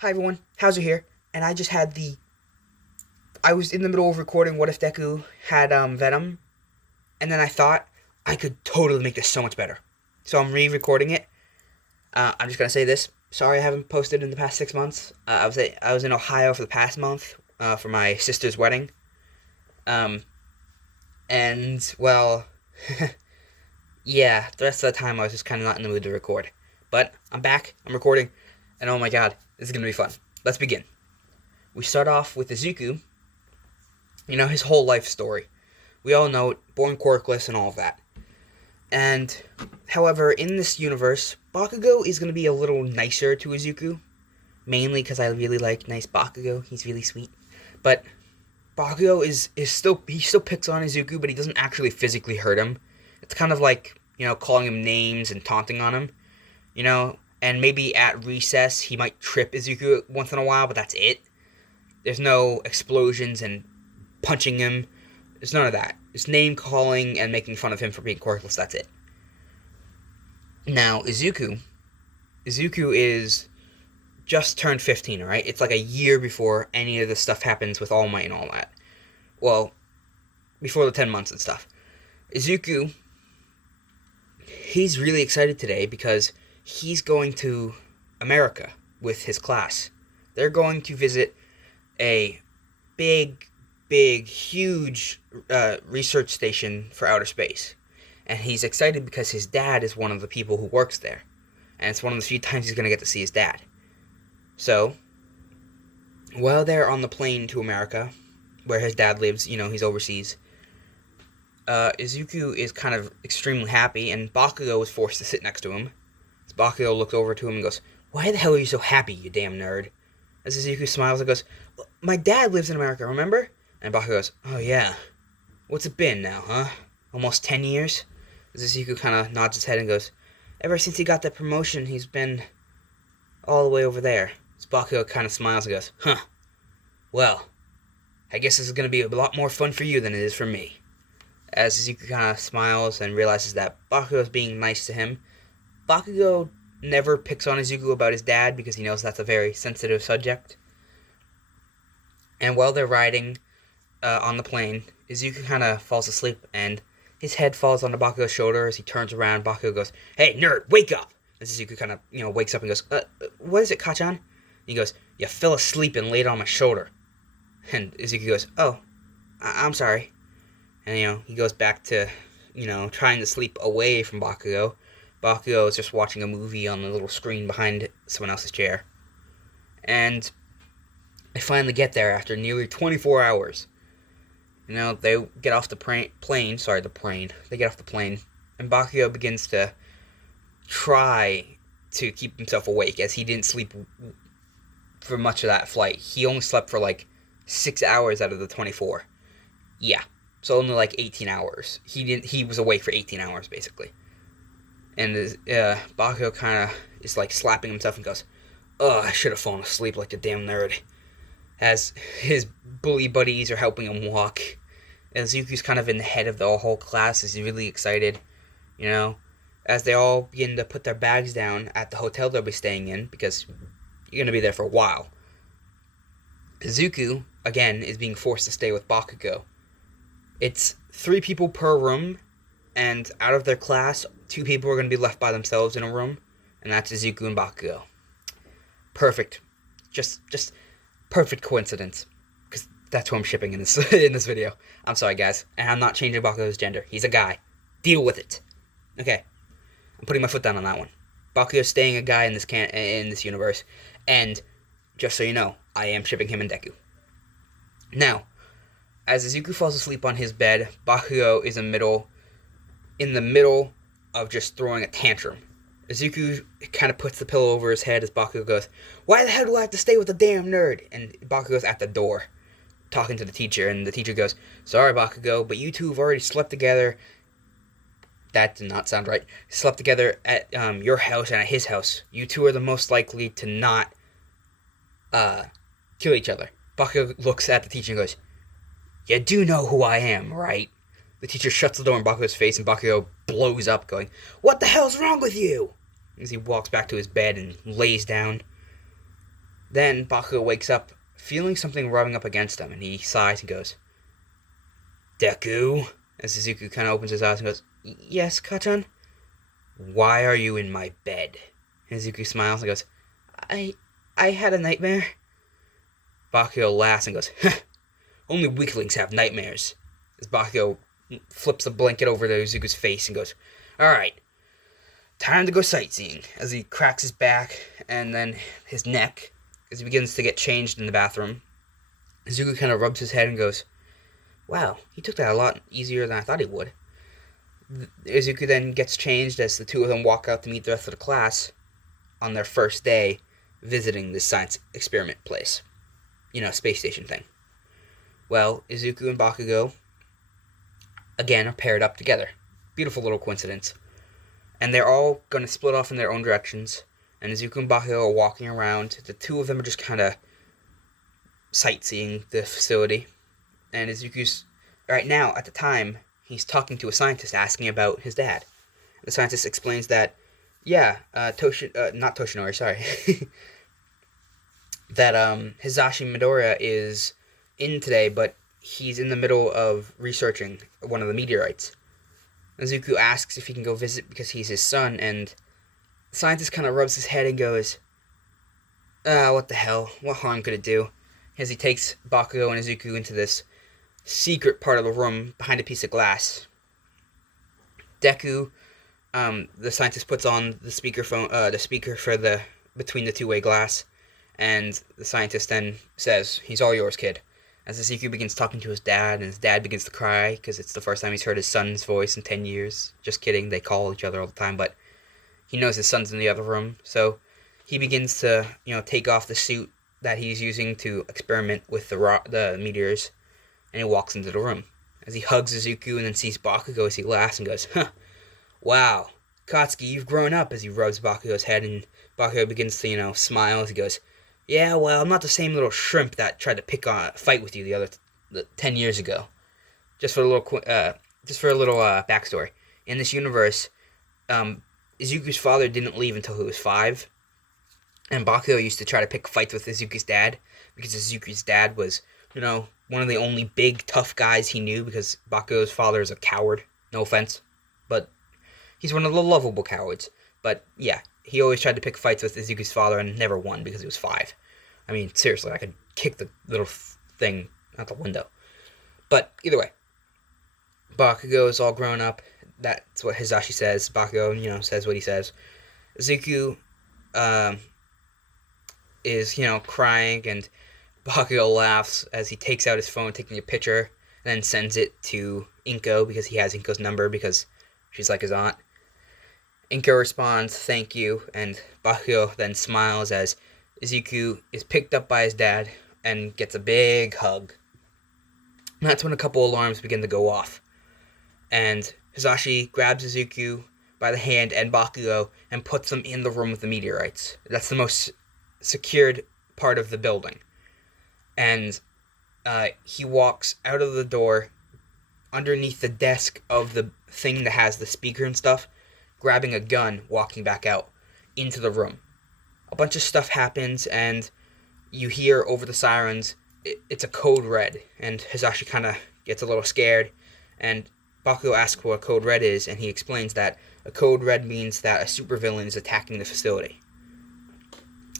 Hi everyone, Hauser here, and I just had I was in the middle of recording What If Deku had Venom, and then I thought I could totally make this so much better. So I'm re-recording it. I'm just gonna say this. Sorry I haven't posted in the past 6 months. I was in Ohio for the past month for my sister's wedding. Um, and well, yeah, the rest of the time I was just kind of not in the mood to record. But I'm back. I'm recording, and oh my god, this is gonna be fun. Let's begin. We start off with Izuku, his whole life story. We all know it, born quirkless and all of that. And, however, in this universe, Bakugo is going to be a little nicer to Izuku. Mainly because I really like nice Bakugo. He's really sweet. But Bakugo he still picks on Izuku, but he doesn't actually physically hurt him. It's kind of like, calling him names and taunting on him. And maybe at recess he might trip Izuku once in a while, but that's it. There's no explosions and punching him. There's none of that. It's name calling and making fun of him for being quirkless. That's it. Now, Izuku is just turned 15, alright? It's like a year before any of this stuff happens with All Might and all that. Well, before the 10 months and stuff. Izuku, he's really excited today because he's going to America with his class. They're going to visit a big, huge research station for outer space. And he's excited because his dad is one of the people who works there. And it's one of the few times he's going to get to see his dad. So, while they're on the plane to America, where his dad lives, he's overseas, Izuku is kind of extremely happy, and Bakugo is forced to sit next to him. So Bakugo looks over to him and goes, "Why the hell are you so happy, you damn nerd?" As Izuku smiles and goes, "My dad lives in America, remember?" And Bakugo goes, "Oh yeah. What's it been now, huh? Almost 10 years?" As Izuku kind of nods his head and goes, "Ever since he got that promotion, he's been all the way over there." So Bakugo kind of smiles and goes, "Huh. Well, I guess this is going to be a lot more fun for you than it is for me." As Izuku kind of smiles and realizes that Bakugo is being nice to him, Bakugo never picks on Izuku about his dad because he knows that's a very sensitive subject. And while they're riding on the plane, Izuku kind of falls asleep and his head falls onto Bakugo's shoulder. As he turns around, Bakugo goes, "Hey, nerd, wake up!" As Izuku kind of, wakes up and goes, "What is it, Kachan?" He goes, "You fell asleep and laid on my shoulder." And Izuku goes, "Oh, I'm sorry." And, he goes back to, trying to sleep away from Bakugo. Bakugo is just watching a movie on the little screen behind someone else's chair. And they finally get there after nearly 24 hours. They get off the plane. They get off the plane. And Bakugo begins to try to keep himself awake, as he didn't sleep for much of that flight. He only slept for like 6 hours out of the 24. Yeah. So only like 18 hours. He was awake for 18 hours, basically. And Bakugo kind of is like slapping himself and goes, "Oh, I should have fallen asleep like a damn nerd." As his bully buddies are helping him walk. And Izuku's kind of in the head of the whole class. He's really excited, as they all begin to put their bags down at the hotel they'll be staying in, because you're going to be there for a while. Izuku, again, is being forced to stay with Bakugo. It's 3 people per room, and out of their class, 2 people are going to be left by themselves in a room, and that's Izuku and Bakugo. Perfect. Just perfect coincidence, because that's who I'm shipping in this in this video. I'm sorry, guys, and I'm not changing Bakugo's gender. He's a guy. Deal with it. Okay, I'm putting my foot down on that one. Bakugo's staying a guy in this universe, and just so you know, I am shipping him and Deku. Now, as Izuku falls asleep on his bed, Bakugo is in the middle of just throwing a tantrum. Izuku kind of puts the pillow over his head as Bakugo goes, "Why the hell do I have to stay with the damn nerd?" And Bakugo's at the door, talking to the teacher, and the teacher goes, "Sorry, Bakugo, but you two have already slept together." That did not sound right. Slept together at your house and at his house. You two are the most likely to not kill each other. Bakugo looks at the teacher and goes, "You do know who I am, right?" The teacher shuts the door in Bakugo's face, and Bakugo blows up, going, "What the hell's wrong with you?" As he walks back to his bed and lays down. Then Bakugo wakes up, feeling something rubbing up against him, and he sighs and goes, Deku? As Izuku kind of opens his eyes and goes, Yes, Kachan? Why are you in my bed? And Izuku smiles and goes, I had a nightmare. Bakugo laughs and goes, Only weaklings have nightmares. As Bakugo flips a blanket over to Izuku's face and goes, Alright, time to go sightseeing. As he cracks his back and then his neck as he begins to get changed in the bathroom. Izuku kind of rubs his head and goes, Wow, he took that a lot easier than I thought he would. Izuku then gets changed as the two of them walk out to meet the rest of the class on their first day visiting this science experiment place. Space station thing. Well, Izuku and Bakugo, again, are paired up together. Beautiful little coincidence. And they're all going to split off in their own directions. And Izuku and Bakugo are walking around. The two of them are just kind of sightseeing the facility. And Izuku's, right now, at the time, he's talking to a scientist asking about his dad. The scientist explains that, not Toshinori, sorry. that Hisashi Midoriya is in today, but he's in the middle of researching one of the meteorites. Izuku asks if he can go visit because he's his son, and the scientist kind of rubs his head and goes, what the hell? What harm could it do? As he takes Bakugo and Izuku into this secret part of the room behind a piece of glass. Deku, the scientist puts on the speaker for the between the two-way glass, and the scientist then says, He's all yours, kid. As Izuku begins talking to his dad, and his dad begins to cry because it's the first time he's heard his son's voice in 10 years. Just kidding, they call each other all the time, but he knows his son's in the other room, so he begins to, take off the suit that he's using to experiment with the meteors, and he walks into the room. As he hugs Izuku and then sees Bakugo as he laughs and goes, Wow, Katsuki, you've grown up, as he rubs Bakugo's head, and Bakugo begins to, smile as he goes, Yeah, well, I'm not the same little shrimp that tried to fight with you the 10 years ago. Just for a little backstory. In this universe, Izuku's father didn't leave until he was 5, and Bakugo used to try to pick fights with Izuku's dad, because Izuku's dad was, one of the only big, tough guys he knew, because Bakugo's father is a coward. No offense. But he's one of the lovable cowards. But, yeah, he always tried to pick fights with Izuku's father and never won because he was 5. I mean, seriously, I could kick the little thing out the window. But, either way, Bakugo is all grown up. That's what Hisashi says. Bakugo, says what he says. Izuku, is, crying, and Bakugo laughs as he takes out his phone, taking a picture, and then sends it to Inko because he has Inko's number because she's like his aunt. Inko responds, Thank you, and Bakugo then smiles as Izuku is picked up by his dad and gets a big hug. And that's when a couple alarms begin to go off. And Hisashi grabs Izuku by the hand and Bakugo and puts them in the room with the meteorites. That's the most secured part of the building. And he walks out of the door underneath the desk of the thing that has the speaker and stuff, grabbing a gun, walking back out into the room. A bunch of stuff happens, and you hear over the sirens, it's a code red, and Hisashi kind of gets a little scared, and Bakugo asks what a code red is, and he explains that a code red means that a supervillain is attacking the facility.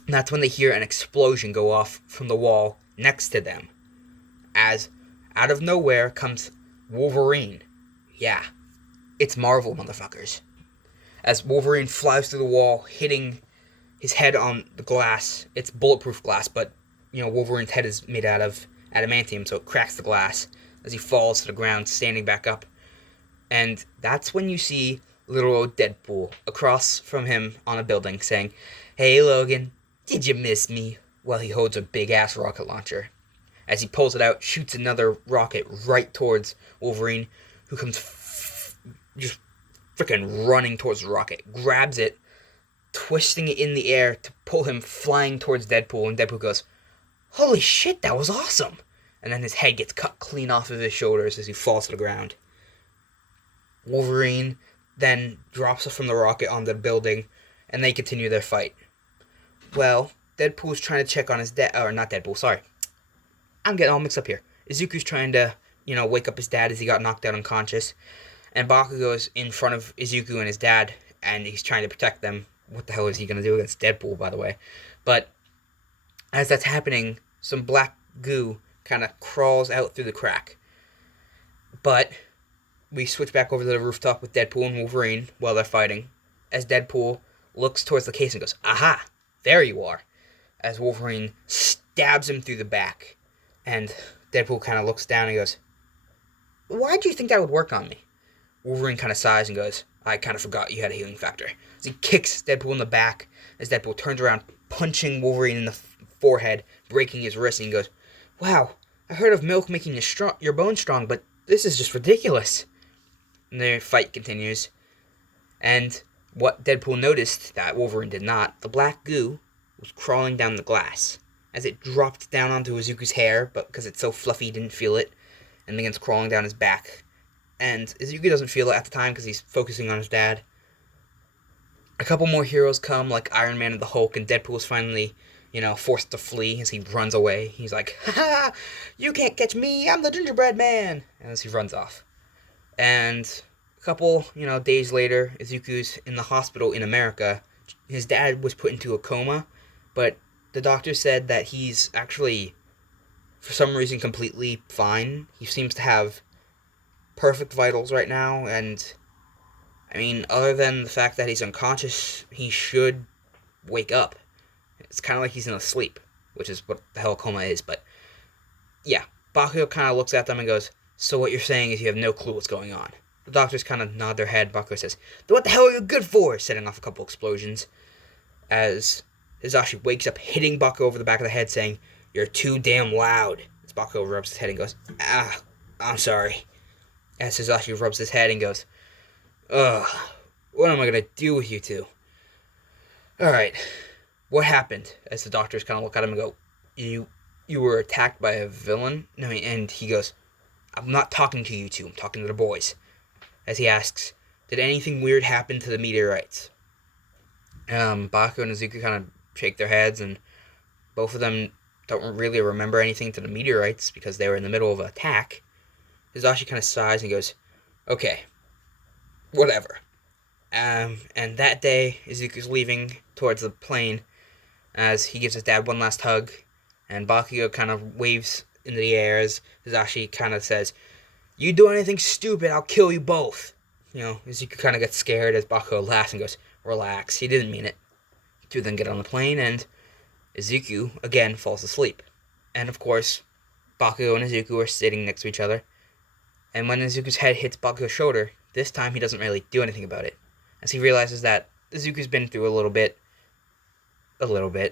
And that's when they hear an explosion go off from the wall next to them, as out of nowhere comes Wolverine. Yeah, it's Marvel, motherfuckers. As Wolverine flies through the wall, hitting his head on the glass. It's bulletproof glass, but, Wolverine's head is made out of adamantium, so it cracks the glass as he falls to the ground, standing back up. And that's when you see little old Deadpool across from him on a building saying, Hey, Logan, did you miss me? While he holds a big-ass rocket launcher. As he pulls it out, shoots another rocket right towards Wolverine, who comes just freaking running towards the rocket, grabs it, twisting it in the air to pull him flying towards Deadpool, and Deadpool goes, Holy shit, that was awesome! And then his head gets cut clean off of his shoulders as he falls to the ground. Wolverine then drops from the rocket on the building, and they continue their fight. Well, Deadpool's trying to check on his dad, or not Deadpool, sorry. I'm getting all mixed up here. Izuku's trying to, wake up his dad as he got knocked out unconscious. And Bakugo's in front of Izuku and his dad, and he's trying to protect them. What the hell is he going to do against Deadpool, by the way? But as that's happening, some black goo kind of crawls out through the crack. But we switch back over to the rooftop with Deadpool and Wolverine while they're fighting. As Deadpool looks towards the case and goes, "Aha! There you are!" As Wolverine stabs him through the back. And Deadpool kind of looks down and goes, "Why do you think that would work on me?" Wolverine kind of sighs and goes, "I kind of forgot you had a healing factor." As he kicks Deadpool in the back, as Deadpool turns around, punching Wolverine in the forehead, breaking his wrist, and he goes, "Wow, I heard of milk making your bones strong, but this is just ridiculous." And the fight continues. And what Deadpool noticed that Wolverine did not, the black goo was crawling down the glass. As it dropped down onto Izuku's hair, but because it's so fluffy he didn't feel it, and begins crawling down his back. And Izuku doesn't feel it at the time because he's focusing on his dad. A couple more heroes come, like Iron Man and the Hulk, and Deadpool is finally, forced to flee as he runs away. He's like, "Ha ha! You can't catch me! I'm the gingerbread man!" As he runs off. And a couple, days later, Izuku's in the hospital in America. His dad was put into a coma, but the doctor said that he's actually, for some reason, completely fine. He seems to have perfect vitals right now, and other than the fact that he's unconscious, he should wake up. It's kind of like he's in a sleep, which is what the hell a coma is, but yeah. Bakugo kind of looks at them and goes, "So what you're saying is you have no clue what's going on?" The doctors kind of nod their head. Bakugo says, "Then what the hell are you good for?" Setting off a couple explosions. As Hizashi wakes up, hitting Bakugo over the back of the head, saying, "You're too damn loud." As Bakugo rubs his head and goes, "Ah, I'm sorry." As Hizashi rubs his head and goes, "Ugh, what am I gonna do with you two?" "Alright, what happened?" As the doctors kind of look at him and go, You were attacked by a villain?" And he goes, "I'm not talking to you two, I'm talking to the boys." As he asks, "Did anything weird happen to the meteorites?" Bakugo and Izuku kind of shake their heads, and both of them don't really remember anything to the meteorites because they were in the middle of an attack. Hizashi kind of sighs and goes, "Okay, whatever." And that day, Izuku's leaving towards the plane as he gives his dad one last hug, and Bakugo kind of waves into the air as Hizashi kind of says, "You do anything stupid, I'll kill you both." Izuku kind of gets scared as Bakugo laughs and goes, "Relax, he didn't mean it." The two then get on the plane, and Izuku again falls asleep. And of course, Bakugo and Izuku are sitting next to each other. And when Izuku's head hits Bakugo's shoulder, this time he doesn't really do anything about it, as he realizes that Izuku's been through a little bit,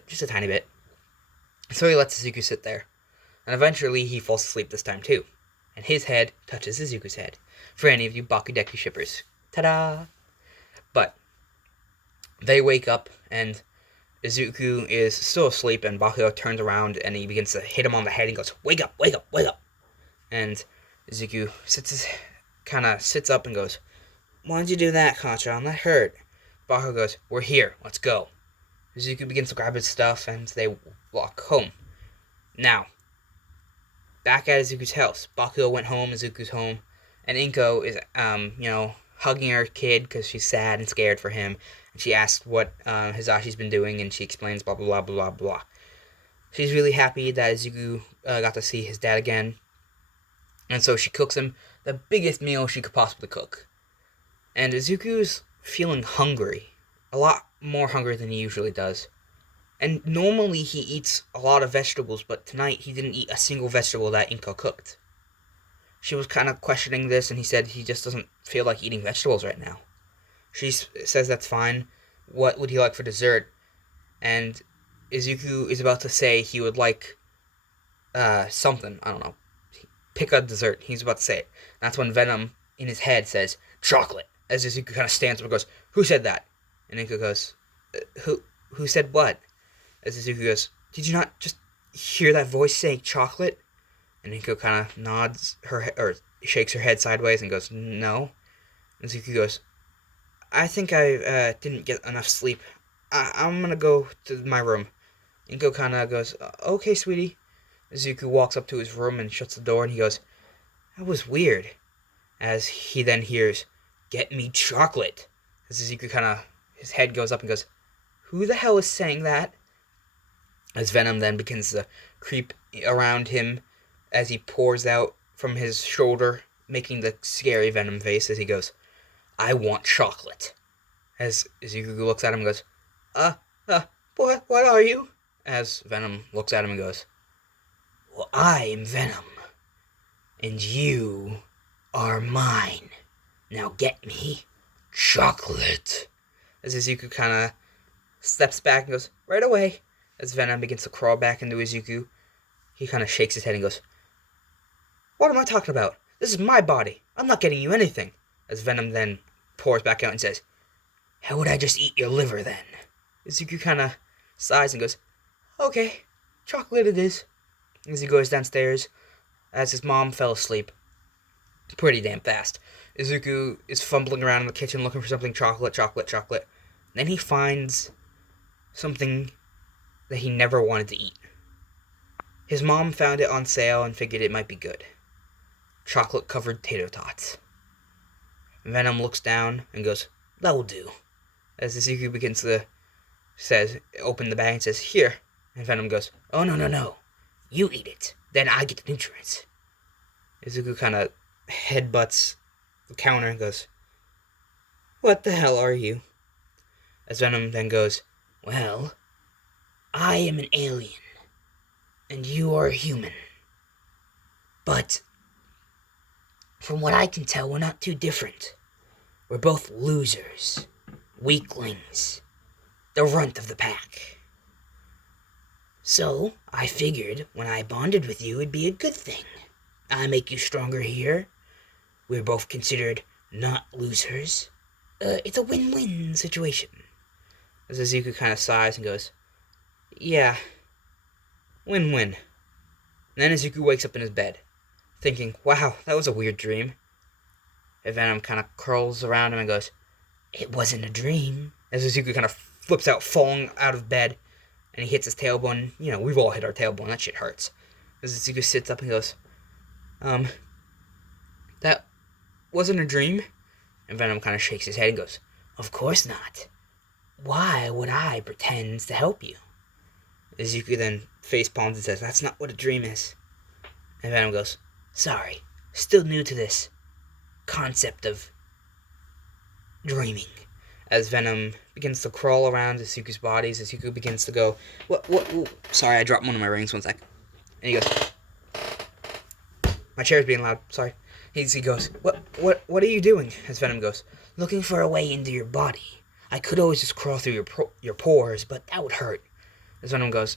just a tiny bit. So he lets Izuku sit there, and eventually he falls asleep this time too, and his head touches Izuku's head, for any of you Bakudeku shippers. Ta-da! But they wake up, and Izuku is still asleep, and Bakugo turns around, and he begins to hit him on the head, and goes, "Wake up, wake up, wake up!" And Izuku sits up and goes, "Why'd you do that, Kanchan? That hurt." Bakugo goes, "We're here, let's go." Izuku begins to grab his stuff, and they walk home. Now, back at Izuku's house, Bakugo went home, Izuku's home, and Inko is, hugging her kid because she's sad and scared for him. And she asks what Hizashi's been doing, and she explains blah, blah, blah, blah, blah. She's really happy that Izuku got to see his dad again. And so she cooks him the biggest meal she could possibly cook. And Izuku's feeling hungry. A lot more hungry than he usually does. And normally he eats a lot of vegetables, but tonight he didn't eat a single vegetable that Inko cooked. She was kind of questioning this, and he said he just doesn't feel like eating vegetables right now. She says that's fine. What would he like for dessert? And Izuku is about to say he would like something. I don't know. Pick a dessert. He's about to say it. That's when Venom, in his head, says, "Chocolate." As Izuku kind of stands up and goes, "Who said that?" And Inko goes, Who said what?" As Izuku goes, "Did you not just hear that voice saying chocolate?" And Inko kind of nods or shakes her head sideways and goes, "No." And Izuku goes, "I think I didn't get enough sleep. I'm gonna go to my room." Inko kind of goes, okay, sweetie. Izuku walks up to his room and shuts the door, and he goes, that was weird. As he then hears, get me chocolate. As Izuku kind of, his head goes up and goes, who the hell is saying that? As Venom then begins to creep around him as he pours out from his shoulder, making the scary Venom face as he goes, I want chocolate. As Izuku looks at him and goes, what are you? As Venom looks at him and goes, well, I am Venom, and you are mine. Now get me chocolate. As Izuku kind of steps back and goes, right away. As Venom begins to crawl back into Izuku, he kind of shakes his head and goes, what am I talking about? This is my body. I'm not getting you anything. As Venom then pours back out and says, how would I just eat your liver then? Izuku kind of sighs and goes, okay, chocolate it is. As he goes downstairs, as his mom fell asleep pretty damn fast. Izuku is fumbling around in the kitchen looking for something chocolate. Then he finds something that he never wanted to eat. His mom found it on sale and figured it might be good. Chocolate-covered tater tots. Venom looks down and goes, that will do. As Izuku begins to open the bag and says, here. And Venom goes, oh, no. You eat it. Then I get the nutrients. Izuku kind of headbutts the counter and goes, what the hell are you? As Venom then goes, well, I am an alien, and you are a human. But from what I can tell, we're not too different. We're both losers, weaklings, the runt of the pack. So, I figured when I bonded with you, it'd be a good thing. I make you stronger here. We're both considered not losers. It's a win-win situation. As Izuku kind of sighs and goes, yeah, win-win. And then Izuku wakes up in his bed, thinking, wow, that was a weird dream. And Venom kind of curls around him and goes, it wasn't a dream. As Izuku kind of flips out, falling out of bed, and he hits his tailbone. You know, we've all hit our tailbone. That shit hurts. As Izuku sits up and goes, that wasn't a dream? And Venom kind of shakes his head and goes, of course not. Why would I pretend to help you? Izuku then face palms and says, that's not what a dream is. And Venom goes, sorry, still new to this concept of dreaming. As Venom begins to crawl around Izuku's body, Izuku begins to go, what, sorry, I dropped one of my rings, one sec. And he goes, my chair's being loud, sorry. He goes, what are you doing? As Venom goes, looking for a way into your body. I could always just crawl through your pores, but that would hurt. As Venom goes,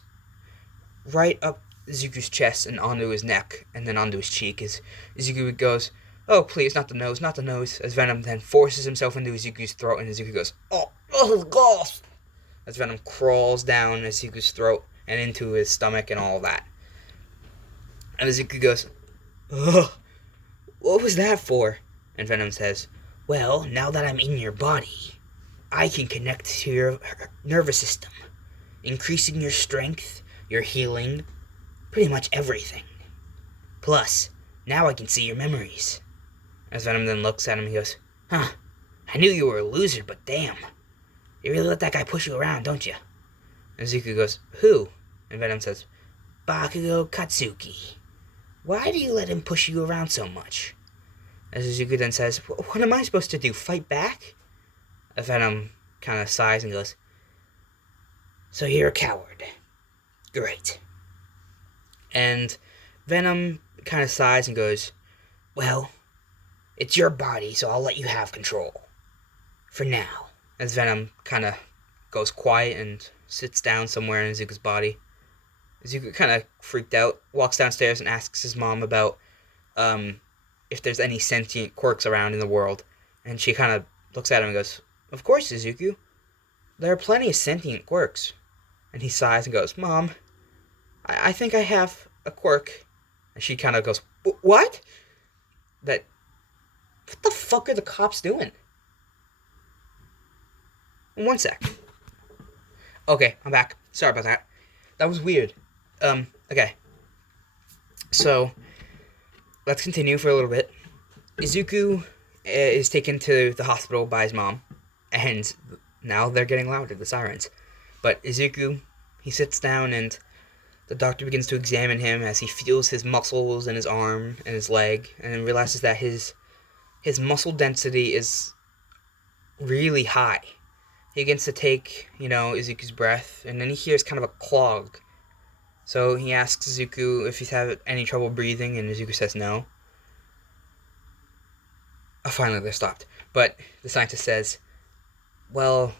right up Izuku's chest and onto his neck, and then onto his cheek. As Izuku goes, oh, please, not the nose. As Venom then forces himself into Izuku's throat, and Izuku goes, oh, gosh. As Venom crawls down Izuku's throat and into his stomach and all that. And Izuku goes, ugh, what was that for? And Venom says, well, now that I'm in your body, I can connect to your nervous system, increasing your strength, your healing, pretty much everything. Plus, now I can see your memories. As Venom then looks at him, he goes, I knew you were a loser, but damn. You really let that guy push you around, don't you? And Izuku goes, who? And Venom says, Bakugo Katsuki. Why do you let him push you around so much? As Izuku then says, what am I supposed to do, fight back? And Venom kind of sighs and goes, so you're a coward. Great. And Venom kind of sighs and goes, well, it's your body, so I'll let you have control. For now. As Venom kind of goes quiet and sits down somewhere in Izuku's body. Izuku kind of freaked out, walks downstairs and asks his mom about if there's any sentient quirks around in the world. And she kind of looks at him and goes, of course, Izuku. There are plenty of sentient quirks. And he sighs and goes, Mom, I think I have a quirk. And she kind of goes, what? What the fuck are the cops doing? One sec. Okay, I'm back. Sorry about that. That was weird. Okay. So, let's continue for a little bit. Izuku is taken to the hospital by his mom, and now they're getting louder, the sirens. But Izuku, he sits down, and the doctor begins to examine him as he feels his muscles in his arm and his leg, and realizes that his muscle density is really high. He begins to take, Izuku's breath, and then he hears kind of a clog. So he asks Izuku if he's having any trouble breathing, and Izuku says no. Oh, finally, they're stopped. But the scientist says, well,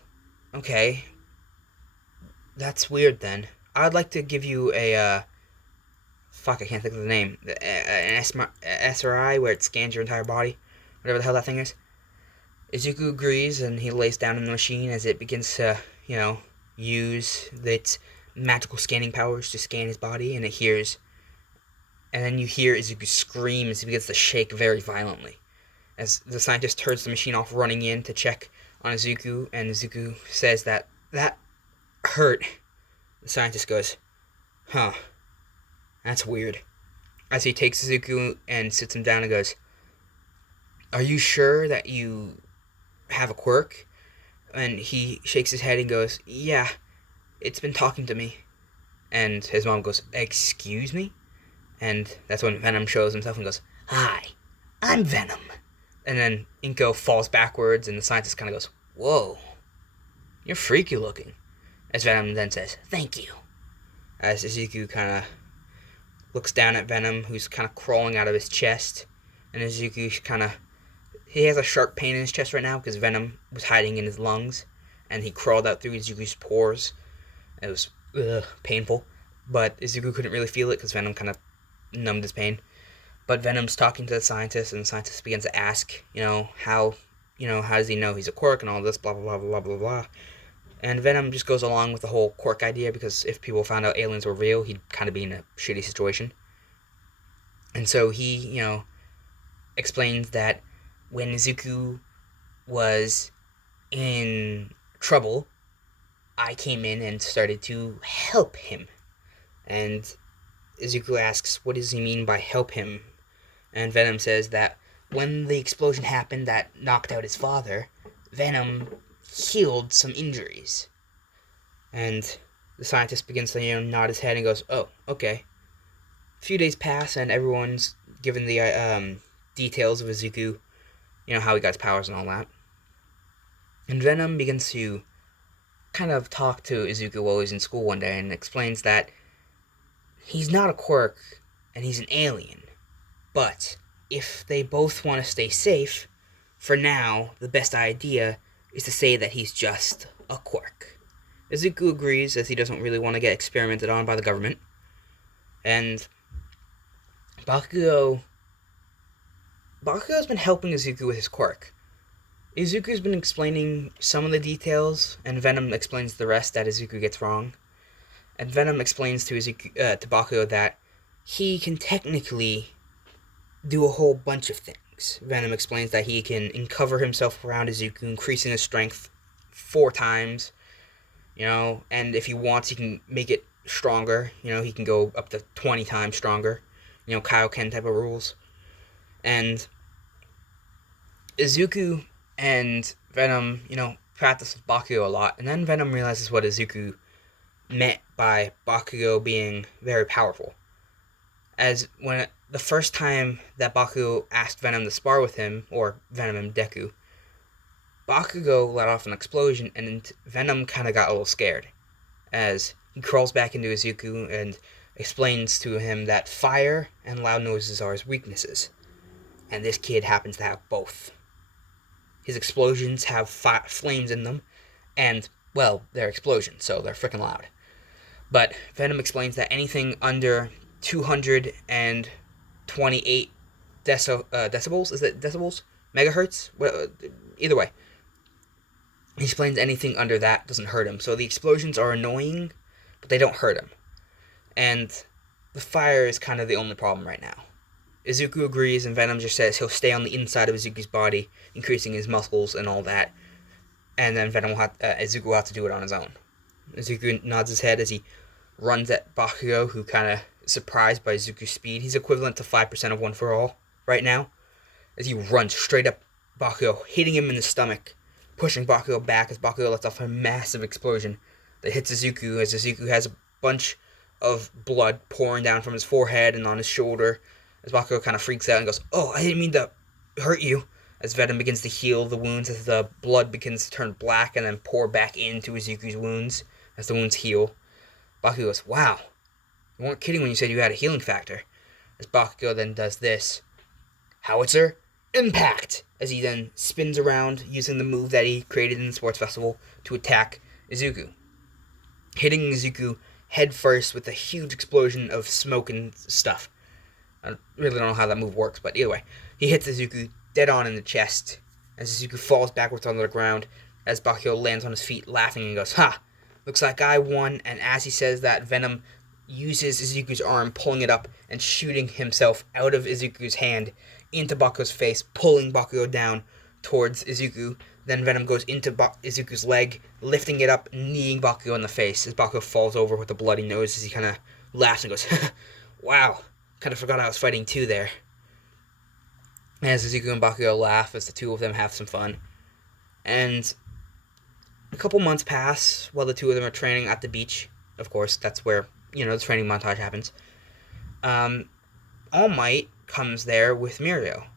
okay, that's weird then. I'd like to give you a, I can't think of the name. An SRI, where it scans your entire body. Whatever the hell that thing is. Izuku agrees, and he lays down in the machine as it begins to, use its magical scanning powers to scan his body, and and then you hear Izuku scream as he begins to shake very violently. As the scientist turns the machine off, running in to check on Izuku, and Izuku says that hurt. The scientist goes, huh, that's weird. As he takes Izuku and sits him down and goes, are you sure that you have a quirk? And he shakes his head and goes, yeah, it's been talking to me. And his mom goes, excuse me? And that's when Venom shows himself and goes, hi, I'm Venom. And then Inko falls backwards, and the scientist kind of goes, whoa, you're freaky looking. As Venom then says, thank you. As Izuku kind of looks down at Venom, who's kind of crawling out of his chest. And Izuku he has a sharp pain in his chest right now because Venom was hiding in his lungs. And he crawled out through Izuku's pores. It was painful. But Izuku couldn't really feel it because Venom kind of numbed his pain. But Venom's talking to the scientist, and the scientist begins to ask, how does he know he's a quirk and all this, blah, blah, blah, blah, blah, blah. And Venom just goes along with the whole quirk idea, because if people found out aliens were real, he'd kind of be in a shitty situation. And so he, explains that when Izuku was in trouble, I came in and started to help him. And Izuku asks, what does he mean by help him? And Venom says that when the explosion happened that knocked out his father, Venom healed some injuries. And the scientist begins to, nod his head and goes, oh, okay. A few days pass, and everyone's given the details of Izuku, how he got his powers and all that. And Venom begins to kind of talk to Izuku while he's in school one day, and explains that he's not a quirk, and he's an alien. But if they both want to stay safe, for now, the best idea is to say that he's just a quirk. Izuku agrees, as he doesn't really want to get experimented on by the government. And Bakugo's been helping Izuku with his quirk. Izuku's been explaining some of the details, and Venom explains the rest that Izuku gets wrong. And Venom explains to Bakugo that he can technically do a whole bunch of things. Venom explains that he can uncover himself around Izuku, increasing his strength 4 times, and if he wants, he can make it stronger. He can go up to 20 times stronger. Kaioken type of rules. And Izuku and Venom, practice with Bakugo a lot, and then Venom realizes what Izuku meant by Bakugo being very powerful. As when the first time that Bakugo asked Venom to spar with him, or Venom and Deku, Bakugo let off an explosion, and Venom kind of got a little scared, as he crawls back into Izuku and explains to him that fire and loud noises are his weaknesses, and this kid happens to have both. His explosions have flames in them, and, well, they're explosions, so they're freaking loud. But Venom explains that anything under 228 decibels, is it decibels? Megahertz? Well, either way. He explains anything under that doesn't hurt him. So the explosions are annoying, but they don't hurt him. And the fire is kind of the only problem right now. Izuku agrees, and Venom just says he'll stay on the inside of Izuku's body, increasing his muscles and all that. And then Izuku will have to do it on his own. Izuku nods his head as he runs at Bakugo, who kind of surprised by Izuku's speed. He's equivalent to 5% of One For All right now, as he runs straight up Bakugo, hitting him in the stomach, pushing Bakugo back as Bakugo lets off a massive explosion that hits Izuku, as Izuku has a bunch of blood pouring down from his forehead and on his shoulder, as Bakugo kind of freaks out and goes, "Oh, I didn't mean to hurt you," as Venom begins to heal the wounds, as the blood begins to turn black and then pour back into Izuku's wounds as the wounds heal. Bakugo goes, "Wow, you weren't kidding when you said you had a healing factor," as Bakugo then does this. Howitzer Impact! As he then spins around using the move that he created in the sports festival to attack Izuku, hitting Izuku head first with a huge explosion of smoke and stuff. I really don't know how that move works, but either way, he hits Izuku dead on in the chest as Izuku falls backwards onto the ground, as Bakugo lands on his feet laughing and goes, "Ha! Looks like I won." And as he says that, Venom uses Izuku's arm, pulling it up and shooting himself out of Izuku's hand into Bakugo's face, pulling Bakugo down towards Izuku. Then Venom goes into Izuku's leg, lifting it up, kneeing Bakugo in the face as Bakugo falls over with a bloody nose, as he kind of laughs and goes, "Wow, kind of forgot I was fighting too there." As Izuku and Bakugo laugh as the two of them have some fun. And a couple months pass while the two of them are training at the beach. Of course, that's where, the training montage happens. All Might comes there with Mirio,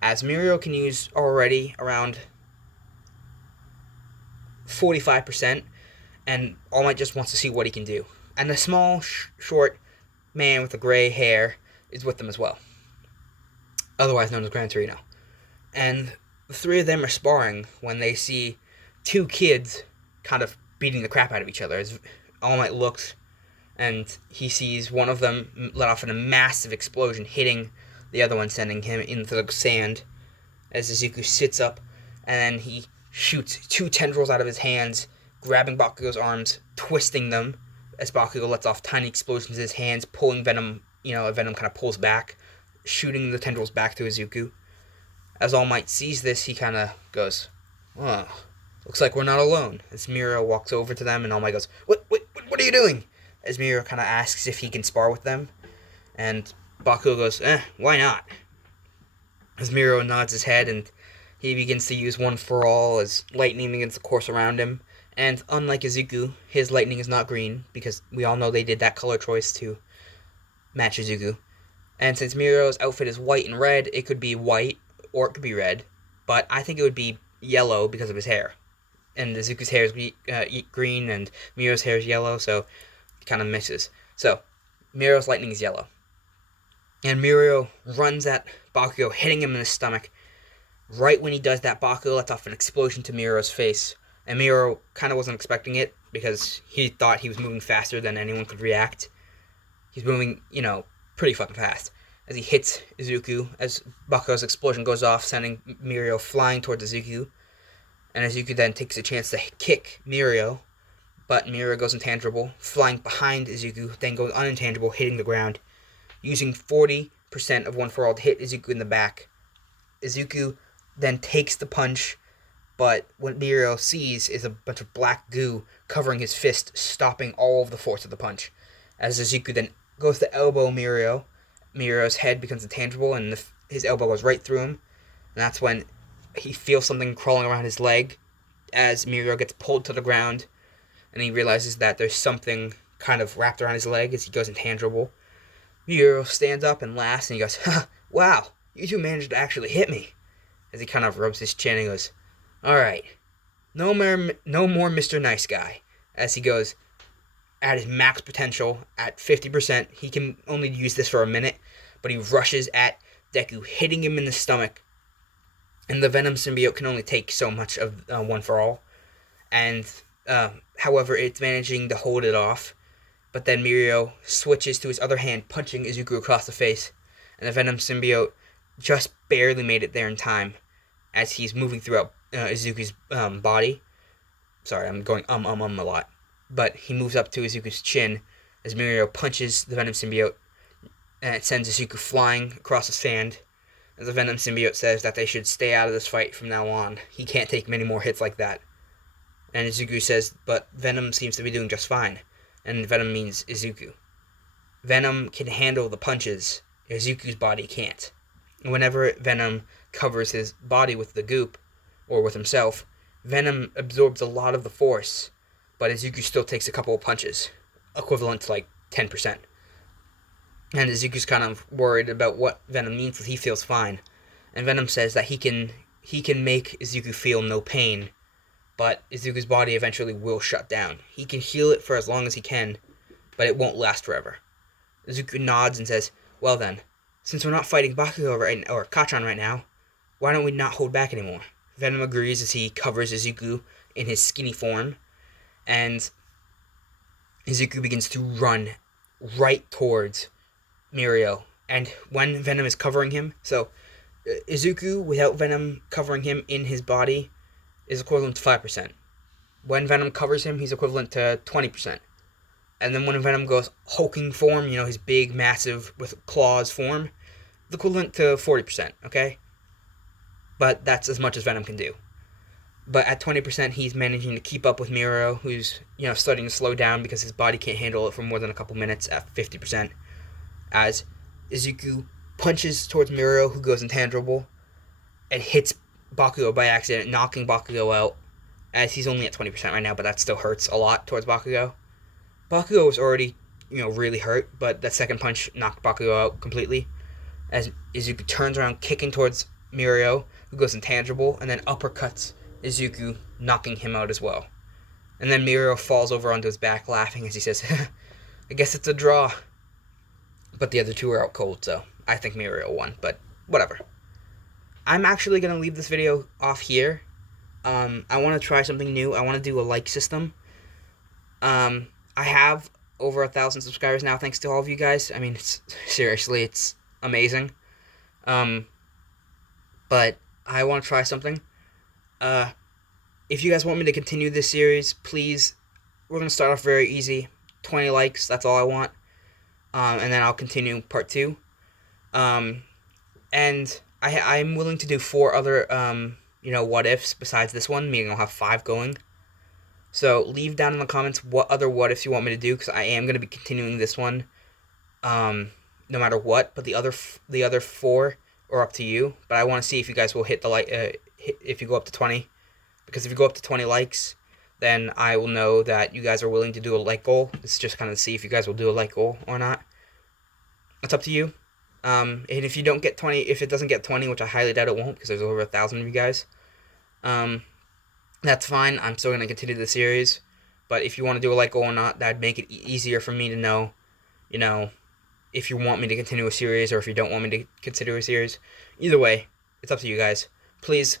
as Mirio can use already around 45%, and All Might just wants to see what he can do. And a small, short man with the gray hair is with them as well, otherwise known as Gran Torino. And the three of them are sparring when they see two kids kind of beating the crap out of each other, as All Might looks and he sees one of them let off in a massive explosion, hitting the other one, sending him into the sand, as Izuku sits up, and then he shoots two tendrils out of his hands, grabbing Bakugo's arms, twisting them, as Bakugo lets off tiny explosions in his hands, pulling Venom, Venom kind of pulls back, shooting the tendrils back to Izuku. As All Might sees this, he kind of goes, "Oh, looks like we're not alone," as Mirio walks over to them, and All Might goes, What are you doing?" As Mirio kind of asks if he can spar with them, and Bakugo goes, "Why not?" As Mirio nods his head, and he begins to use One For All as lightning begins to course around him. And unlike Izuku, his lightning is not green, because we all know they did that color choice to match Izuku. And since Mirio's outfit is white and red, it could be white, or it could be red, but I think it would be yellow because of his hair. And Izuku's hair is green, and Mirio's hair is yellow, so it kind of mixes. So, Mirio's lightning is yellow. And Mirio runs at Bakugo, hitting him in the stomach. Right when he does that, Bakugo lets off an explosion to Mirio's face. And Mirio kind of wasn't expecting it, because he thought he was moving faster than anyone could react. He's moving, pretty fucking fast. As he hits Izuku, as Bakugo's explosion goes off, sending Mirio flying towards Izuku. And Izuku then takes a chance to kick Mirio, but Mirio goes intangible, flying behind Izuku, then goes unintangible, hitting the ground, using 40% of One For All to hit Izuku in the back. Izuku then takes the punch, but what Mirio sees is a bunch of black goo covering his fist, stopping all of the force of the punch. As Izuku then goes to elbow Mirio, Mirio's head becomes intangible, and his elbow goes right through him. And that's when he feels something crawling around his leg, as Mirio gets pulled to the ground, and he realizes that there's something kind of wrapped around his leg as he goes intangible. Mirio stands up and laughs, and he goes, "Wow, you two managed to actually hit me," as he kind of rubs his chin and goes, "Alright, no more Mr. Nice Guy," as he goes at his max potential at 50%. He can only use this for a minute, but he rushes at Deku, hitting him in the stomach. And the Venom symbiote can only take so much of One For All. And, however, it's managing to hold it off. But then Mirio switches to his other hand, punching Izuku across the face. And the Venom symbiote just barely made it there in time, as he's moving throughout Izuku's body. Sorry, I'm going a lot. But he moves up to Izuku's chin as Mirio punches the Venom symbiote, and it sends Izuku flying across the sand. As the Venom symbiote says that they should stay out of this fight from now on. He can't take many more hits like that. And Izuku says, but Venom seems to be doing just fine. and Venom means Izuku. Venom can handle the punches, Izuku's body can't. Whenever Venom covers his body with the goop, or with himself, Venom absorbs a lot of the force, but Izuku still takes a couple of punches, equivalent to like 10%. And Izuku's kind of worried about what Venom means, but he feels fine. And Venom says that he can make Izuku feel no pain, but Izuku's body eventually will shut down. He can heal it for as long as he can, but it won't last forever. Izuku nods and says, well then, since we're not fighting Bakugo or Kachan right now, why don't we not hold back anymore? Venom agrees as he covers Izuku in his skinny form, and Izuku begins to run right towards Mirio. And when Venom is covering him, so Izuku without Venom covering him in his body is equivalent to 5%. When Venom covers him, he's equivalent to 20%. And then when Venom goes hulking form, his big, massive, with claws form, it's equivalent to 40%, okay? But that's as much as Venom can do. But at 20%, he's managing to keep up with Mirio, who's, starting to slow down because his body can't handle it for more than a couple minutes at 50%. As Izuku punches towards Mirio, who goes intangible, and hits Bakugo by accident, knocking Bakugo out, as he's only at 20% right now, but that still hurts a lot towards Bakugo. Bakugo was already, really hurt, but that second punch knocked Bakugo out completely, as Izuku turns around, kicking towards Mirio, who goes intangible, and then uppercuts Izuku, knocking him out as well. And then Mirio falls over onto his back, laughing as he says, I guess it's a draw. But the other two are out cold, so I think Mirio won, but whatever. I'm actually going to leave this video off here. I want to try something new. I want to do a like system. I have over 1,000 subscribers now, thanks to all of you guys. I mean, seriously, it's amazing. But I want to try something. If you guys want me to continue this series, please, we're going to start off very easy. 20 likes, that's all I want. And then I'll continue part 2. And I'm willing to do 4 other, what ifs besides this one, meaning I'll have 5 going. So leave down in the comments what other what ifs you want me to do, because I am going to be continuing this one, no matter what. But the other 4 are up to you. But I want to see if you guys will hit the if you go up to 20, because if you go up to 20 likes, then I will know that you guys are willing to do a like goal. It's just kind of to see if you guys will do a like goal or not. It's up to you. And if you don't get 20, if it doesn't get 20, which I highly doubt it won't, because there's over 1,000 of you guys, that's fine. I'm still going to continue the series. But if you want to do a like goal or not, that'd make it easier for me to know, if you want me to continue a series or if you don't want me to consider a series. Either way, it's up to you guys. Please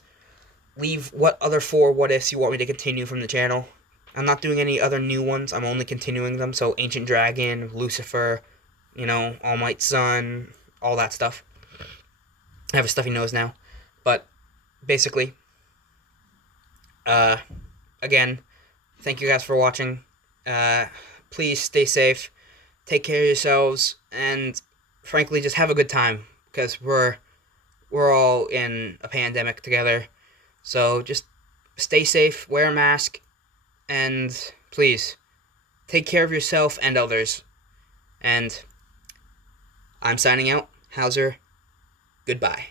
leave what other 4 what ifs you want me to continue from the channel. I'm not doing any other new ones. I'm only continuing them. So Ancient Dragon, Lucifer, All Might's Son, all that stuff. I have a stuffy nose now. But basically, again, thank you guys for watching. Please stay safe. Take care of yourselves. And frankly, just have a good time. Because we're all in a pandemic together. So just stay safe, wear a mask, and please take care of yourself and others. And I'm signing out. Hauser, goodbye.